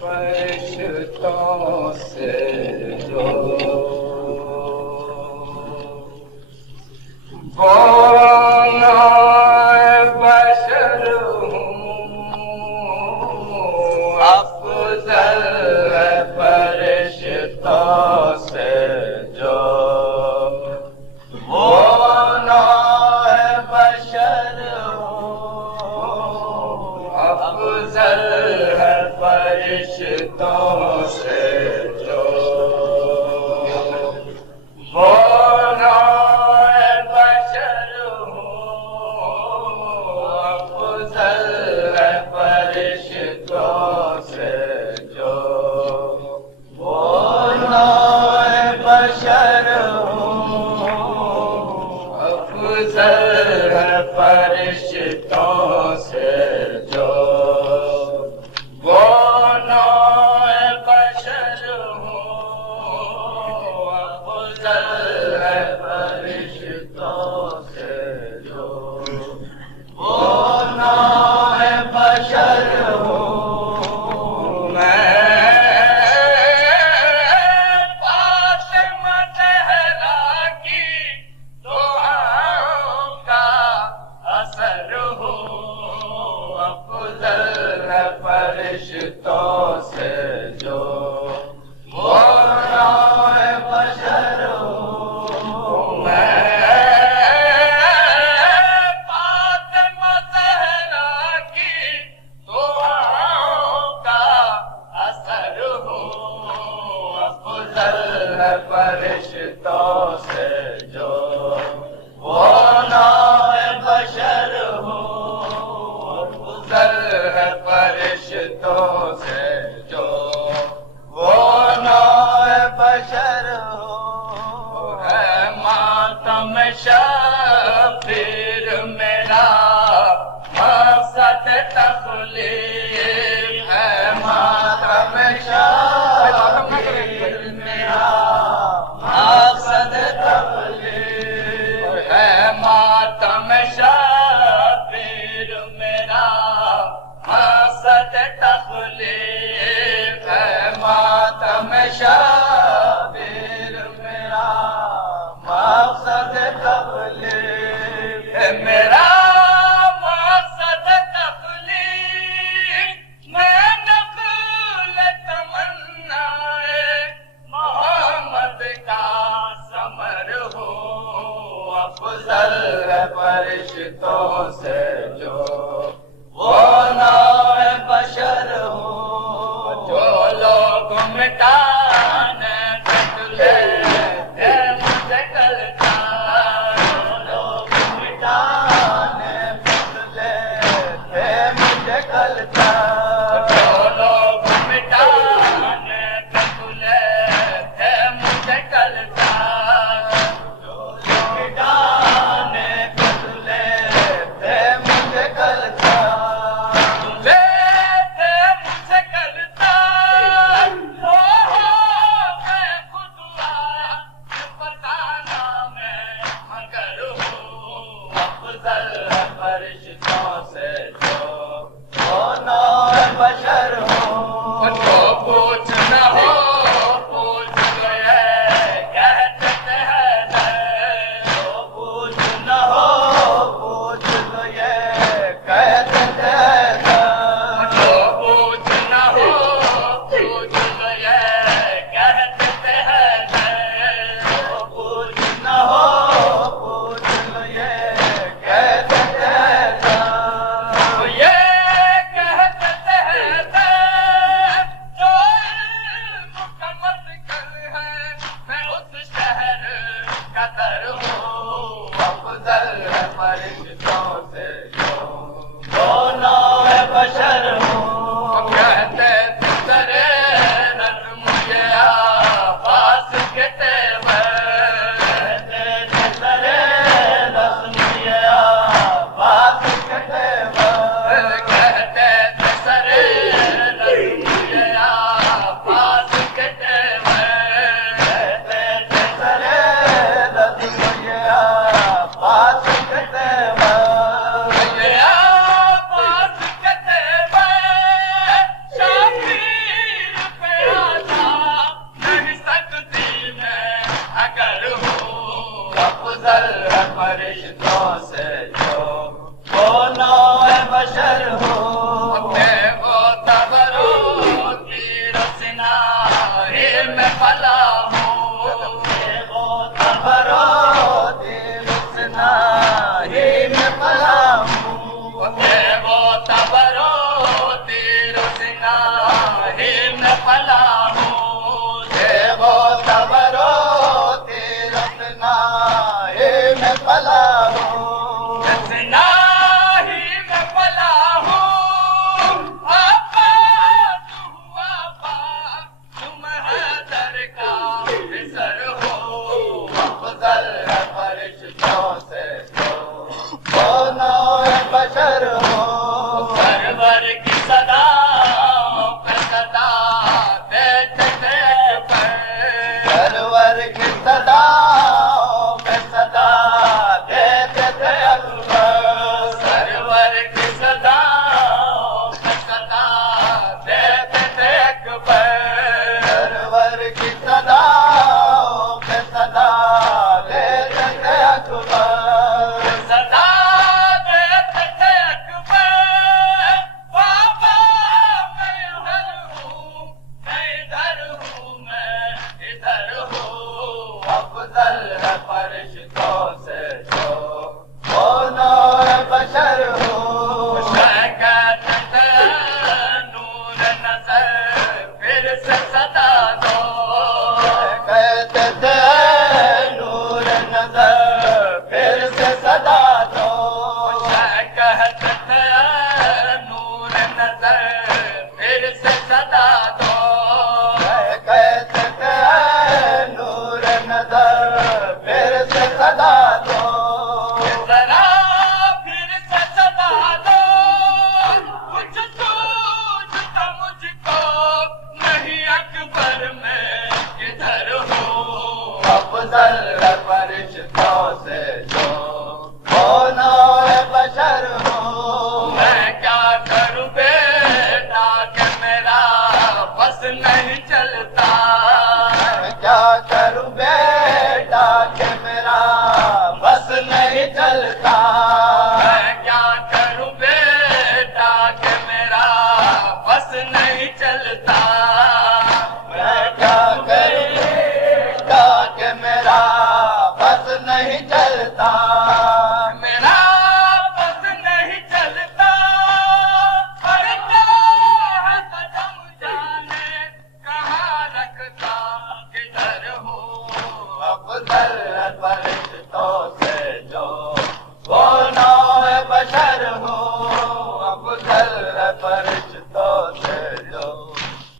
फरिश्तों से जो बोना बशर हूँ अफजल है फरिश्तों से जो बोना बशर हूँ अफजल है फरिश्तों से जो बोना बशर हूँ अफजल है फरिश्तों से जो बोना बशर हूँ अफजल है फरिश्तों से जो बोना बशर हूँ अफजल है फरिश्तों से जो बोना बशर हूँ मैं फातिमा ज़हरा की दुआओं का असर हूँ अफजल है फरिश्तों से जो बोना बशर हूँ मैं फातिमा ज़हरा की दुआओं का असर हूँ अफजल है फरिश्तों से जो बोना बशर हूँ अफजल है फरिश्तों से जो बोना बशर हूँ है मातम शबीर मेरा मकसद तखलीक है मातम शबीर मेरा मकसद तखलीक है मातम शबीर मेरा मकसद तखलीक है मातम शबीर मेरा मकसद तखलीक है मेरा मकसद तखलीक मैं नक़ल तमन्नाए मोहम्मद का समर हूँ अफजल है फरिश्तों से जो बोना बशर हूँ जो लोग मिटाने कतले थे मुझे कलता जो लोग मिटाने कतले थे मुझे कलता जो लोग मिटाने कतले थे मुझे कलता जो लोग मिटाने कतले थे मुझे कलता मुझे कलता ओ हो अफजल है फरिश्ता